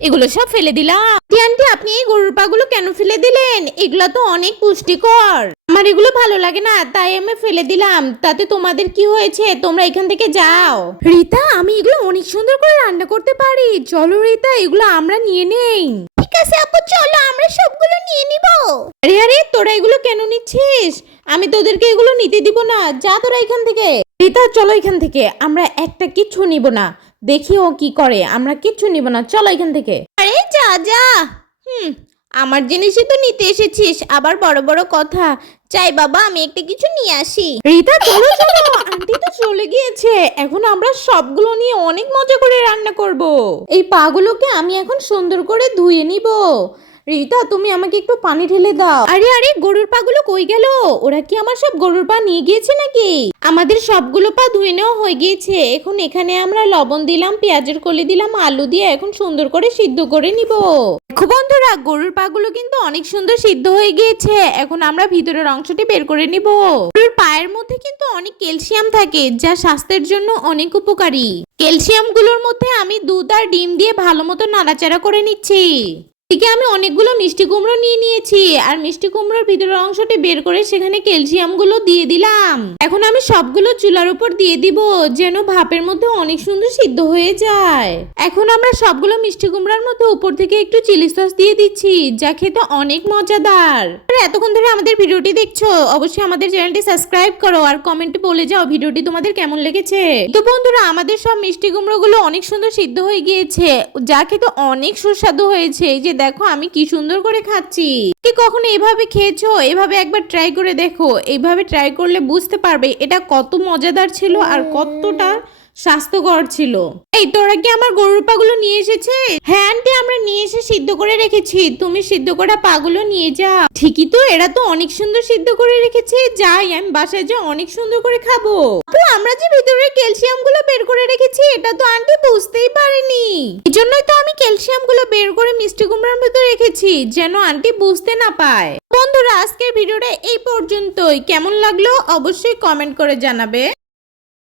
এগুলো সব ফেলে দিলাম। আন্টি আপনি এই গরুর পাগুলো কেন ফেলে দিলেন? এগুলো তো অনেক পুষ্টিকর। আমার এগুলো ভালো লাগে না, তাই আমি ফেলে দিলাম। তাতে তোমাদের কি হয়েছে? তোমরা এখান থেকে যাও। রীতা, আমি এগুলো অনেক সুন্দর করে রান্না করতে পারি। চলো রীতা, এগুলো আমরা নিয়ে নেই। ঠিক আছে আপু, চলো, আমরা সবগুলো নিয়ে নিব। আরে আরে, তোরা এগুলো কেন নিচ্ছিস? আমি তোদেরকে এগুলো নিতে দিব না। যা তোরা এখান থেকে। রীতা, চলো এখান থেকে। আমরা একটা কিচ্ছু নিব না। দেখি ও কি করে। আমরা কিচ্ছু নিব না চলো এখান থেকে। আরে যা যা। হুম আমার জিনিসই তো নিতে এসেছিস। আবার বড় বড় কথা। চাই বাবা আমি একটা কিছু নিয়ে আসি। রিতা চলো চলো। আন্টি তো চলে গিয়েছে। এখন আমরা সবগুলো নিয়ে অনেক মজা করে রান্না করব। এই পাগুলোকে আমি এখন সুন্দর করে ধুয়ে নিব। রিতা তুমি আমাকে একটু পানি ঢেলে দাও। আরে আরে গরুর পাগুলো কই গেল? ওরা কি আমার সব গরুর পা নিয়ে গিয়েছে নাকি? আমাদের সবগুলো পা ধুয়ে নেওয়া হয়ে গিয়েছে। এখন এখানে আমরা লবণ দিলাম পেঁয়াজের কলি দিলাম আলু দিয়ে এখন সুন্দর করে সিদ্ধ করে নিব। দেখো বন্ধুরা গরুর পাগুলো কিন্তু অনেক সুন্দর সিদ্ধ হয়ে গিয়েছে। এখন আমরা ভিতরের অংশটি বের করে নিব। গরুর পায়ের মধ্যে কিন্তু অনেক ক্যালসিয়াম থাকে যা স্বাস্থ্যের জন্য অনেক উপকারী। ক্যালসিয়ামগুলোর মধ্যে আমি দুধ আর ডিম দিয়ে ভালো মতো নাড়াচাড়া করে নিচ্ছি। এদিকে আমি অনেকগুলো মিষ্টি কুমড়ো নিয়ে নিয়েছি, আর মিষ্টি কুমড়োর ভিতরের অংশটি বের করে সেখানে ক্যালসিয়ামগুলো দিয়ে দিলাম। এখন আমি সবগুলো চুলার উপর দিয়ে দিব, যেন ভাপের মধ্যে অনেক সুন্দর সিদ্ধ হয়ে যায়। এখন আমরা সবগুলো মিষ্টি কুমড়ার মধ্যে উপর থেকে একটু চিলি সস দিয়ে দিচ্ছি, যা খেতে অনেক মজাদার। এতক্ষণ ধরে আমাদের ভিডিওটি দেখছ, অবশ্যই আমাদের চ্যানেলটি সাবস্ক্রাইব করো, আর কমেন্টে বলে যাও ভিডিওটি তোমাদের কেমন লেগেছে। তো বন্ধুরা, আমাদের সব মিষ্টি কুমড়োগুলো অনেক সুন্দর সিদ্ধ হয়ে গিয়েছে, যা খেতে অনেক সুস্বাদু হয়েছে, এই যে দেখো, আমি কি সুন্দর করে খাচ্ছি। কি কখনো এভাবে খেয়েছো? এভাবে একবার ট্রাই করে দেখো। এইভাবে ট্রাই করলে বুঝতে পারবে এটা কত মজাদার ছিল আর কতটা স্বাস্থ্যকর ছিল। এই, তোরা কি আমার গরুর পাগুলো নিয়ে এসেছে হ্যাঁ আন্টি, আমরা নিয়ে এসে সিদ্ধ করে রেখেছি। তুমি সিদ্ধ করা পাগুলো নিয়ে যাও ঠিকই তো, এরা তো অনেক সুন্দর সিদ্ধ করে রেখেছে। যাই, আমি বাসায় যা অনেক সুন্দর করে খাব। আপু, আমরা যে ভিতরে ক্যালসিয়ামগুলো বের করে রেখেছি, এটা তো আন্টি বুঝতেই পারেনি। এই জন্যই তো আমি ক্যালসিয়ামগুলো বের করে মিষ্টি কুমড়ার ভিতরে রেখেছি, যেন আন্টি বুঝতে না পায়। বন্ধুরা, আজকের ভিডিওটা এই পর্যন্তই। কেমন লাগল অবশ্যই কমেন্ট করে জানাবে।